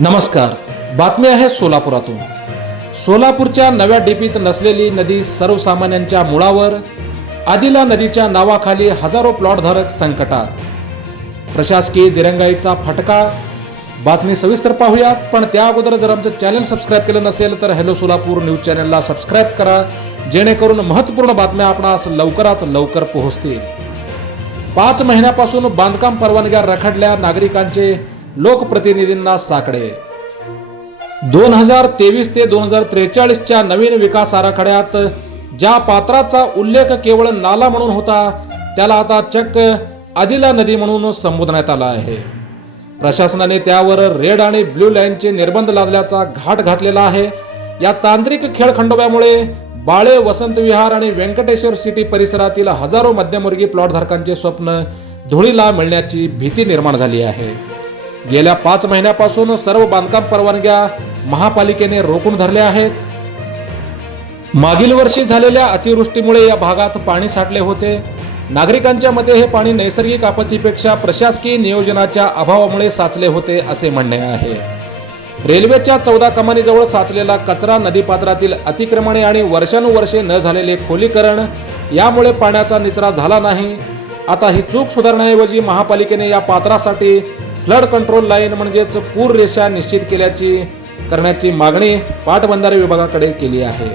नमस्कार. बातमी आहे सोलापुरातून. सोलापूरच्या नव्या डीपीत नसलेली नदी सर्वसामान्यांच्या मुळावर. आदिला नदीच्या नावाखाली हजारो प्लॉटधारक संकटात. प्रशासकीय दिरंगाईचा फटका. बातमी सविस्तर पाहूयात, पण त्या अगोदर जर आमचं चॅनल सबस्क्राईब केलं नसेल तर हॅलो सोलापूर न्यूज चॅनलला सबस्क्राईब करा, जेणेकरून महत्त्वपूर्ण बातम्या आपणास लवकरात लवकर पोहोचतील. 5 महिन्यापासून बांधकाम परवानग्या रखडल्या नागरिकांचे लोकप्रतिनिधींना साकडे. 2023 ते 2043च्या नवीन विकास आराखड्यात ज्या पात्राचा उल्लेख केवळ नाला म्हणून होता, त्याला आता चक्क आदिला नदी म्हणून संबोधण्यात आला आहे. प्रशासनाने त्यावर रेड आणि ब्ल्यू लाईनचे निर्बंध लादल्याचा घाट घातलेला आहे. या तांत्रिक खेळखंडोब्यामुळे बाळे, वसंत विहार आणि व्यंकटेश्वर सिटी परिसरातील हजारो मध्यमवर्गीय प्लॉटधारकांचे स्वप्न धुळीला मिळण्याची भीती निर्माण झाली आहे. गेल्या 5 महिन्यापासून सर्व बांधकाम परवानग्या महापालिकेने रोखून धरल्या आहेत. मागील वर्षी झालेल्या अतिवृष्टीमुळे या भागात पाणी साठले होते. नागरिकांच्या मते हे पाणी नैसर्गिक आपत्तीपेक्षा प्रशासकीय नियोजनाच्या अभावामुळे साचले होते असे म्हणणे आहे. रेल्वेच्या 14 कमानीजवळ साचलेला कचरा, नदीपात्रातील अतिक्रमणे आणि वर्षानुवर्षे न झालेले खोलीकरण यामुळे पाण्याचा निचरा झाला नाही. आता ही चूक सुधारण्याऐवजी महापालिकेने या पात्रासाठी फ्लड कंट्रोल लाईन म्हणजेच पूर रेषा निश्चित करण्याची मागणी पाटबंधारे विभागाकडे केली आहे.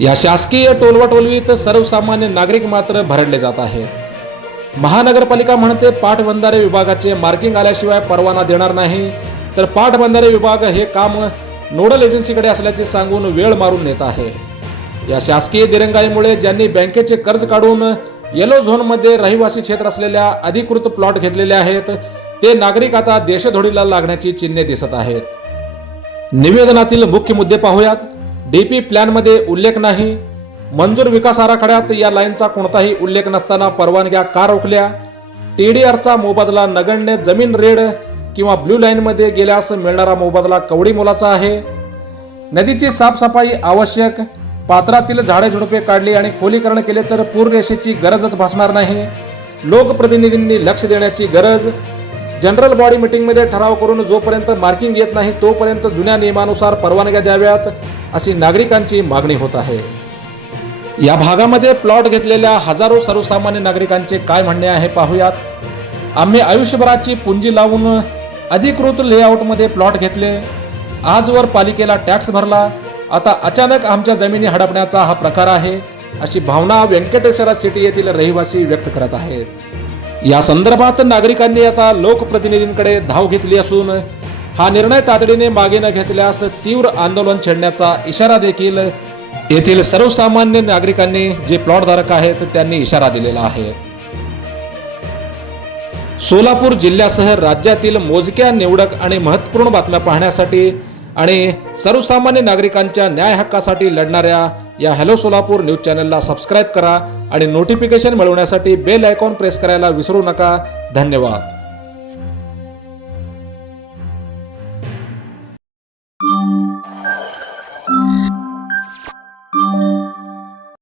या शासकीय टोलवाटोलवीत सर्वसामान्य नागरिक मात्र भरडले जात आहेत. महानगरपालिका म्हणते पाटबंधारे विभागाचे मार्किंग आल्याशिवाय परवाना देणार नाही, तर पाटबंधारे विभाग हे काम नोडल एजन्सीकडे असल्याचे सांगून वेळ मारून नेत आहे. या शासकीय दिरंगाईमुळे ज्यांनी बँकेचे कर्ज काढून येलो झोनमध्ये रहिवासी क्षेत्र असलेल्या अधिकृत प्लॉट घेतलेले आहेत, ते नागरिक आता देशधोडीला लागण्याची चिन्हे दिसत आहेत. निवेदनातील मुख्य मुद्दे पाहूयात. डीपी प्लॅनमध्ये उल्लेख नाही. मंजूर विकास आराखड्यात या लाईनचा कोणताही उल्लेख नसताना परवानग्या का रोखल्या? TDRचा मोबदला नगण्य. जमीन रेड किंवा ब्ल्यू लाईनमध्ये गेल्यास मिळणारा मोबदला कवडी मोलाचा आहे. नदीची साफसफाई आवश्यक. पात्रातील झाडे झुडपे काढली आणि खोलीकरण केले तर पूररेषेची गरजच भासणार नाही. लोकप्रतिनिधींनी लक्ष देण्याची गरज. जनरल बॉडी मीटिंगमध्ये ठराव करून जोपर्यंत मार्किंग येत नाही तोपर्यंत जुन्या नियमानुसार परवानग्या द्याव्यात अशी नागरिकांची मागणी होत आहे. या भागामध्ये प्लॉट घेतलेल्या हजारो सर्वसामान्य नागरिकांचे काय म्हणणे आहे पाहूयात. आम्ही आयुष्यभराची पुंजी लावून अधिकृत लेआउटमध्ये प्लॉट घेतले. आजवर पालिकेला टॅक्स भरला. आता अचानक आमच्या जमिनी हडपण्याचा हा प्रकार आहे, अशी भावना व्यंकटेश्वर सिटी येथील रहिवासी व्यक्त करत आहेत. या संदर्भात नागरिकांनी आता लोकप्रतिनिधींकडे धाव घेतली असून हा निर्णय तातडीने मागे न घेतल्यास तीव्र आंदोलन छेडण्याचा इशारा देखील येथील सर्वसामान्य नागरिकांनी, जे प्लॉटधारक आहेत, त्यांनी इशारा दिलेला आहे. सोलापूर जिल्ह्यासह राज्यातील मोजक्या, निवडक आणि महत्त्वपूर्ण बातम्या पाहण्यासाठी आणि सर्वसामान्य नागरिकांच्या न्याय हक्कासाठी लढणाऱ्या या हॅलो सोलापूर न्यूज चॅनलला सबस्क्राईब करा आणि नोटिफिकेशन मिळवण्यासाठी बेल आयकॉन प्रेस करायला विसरू नका. धन्यवाद.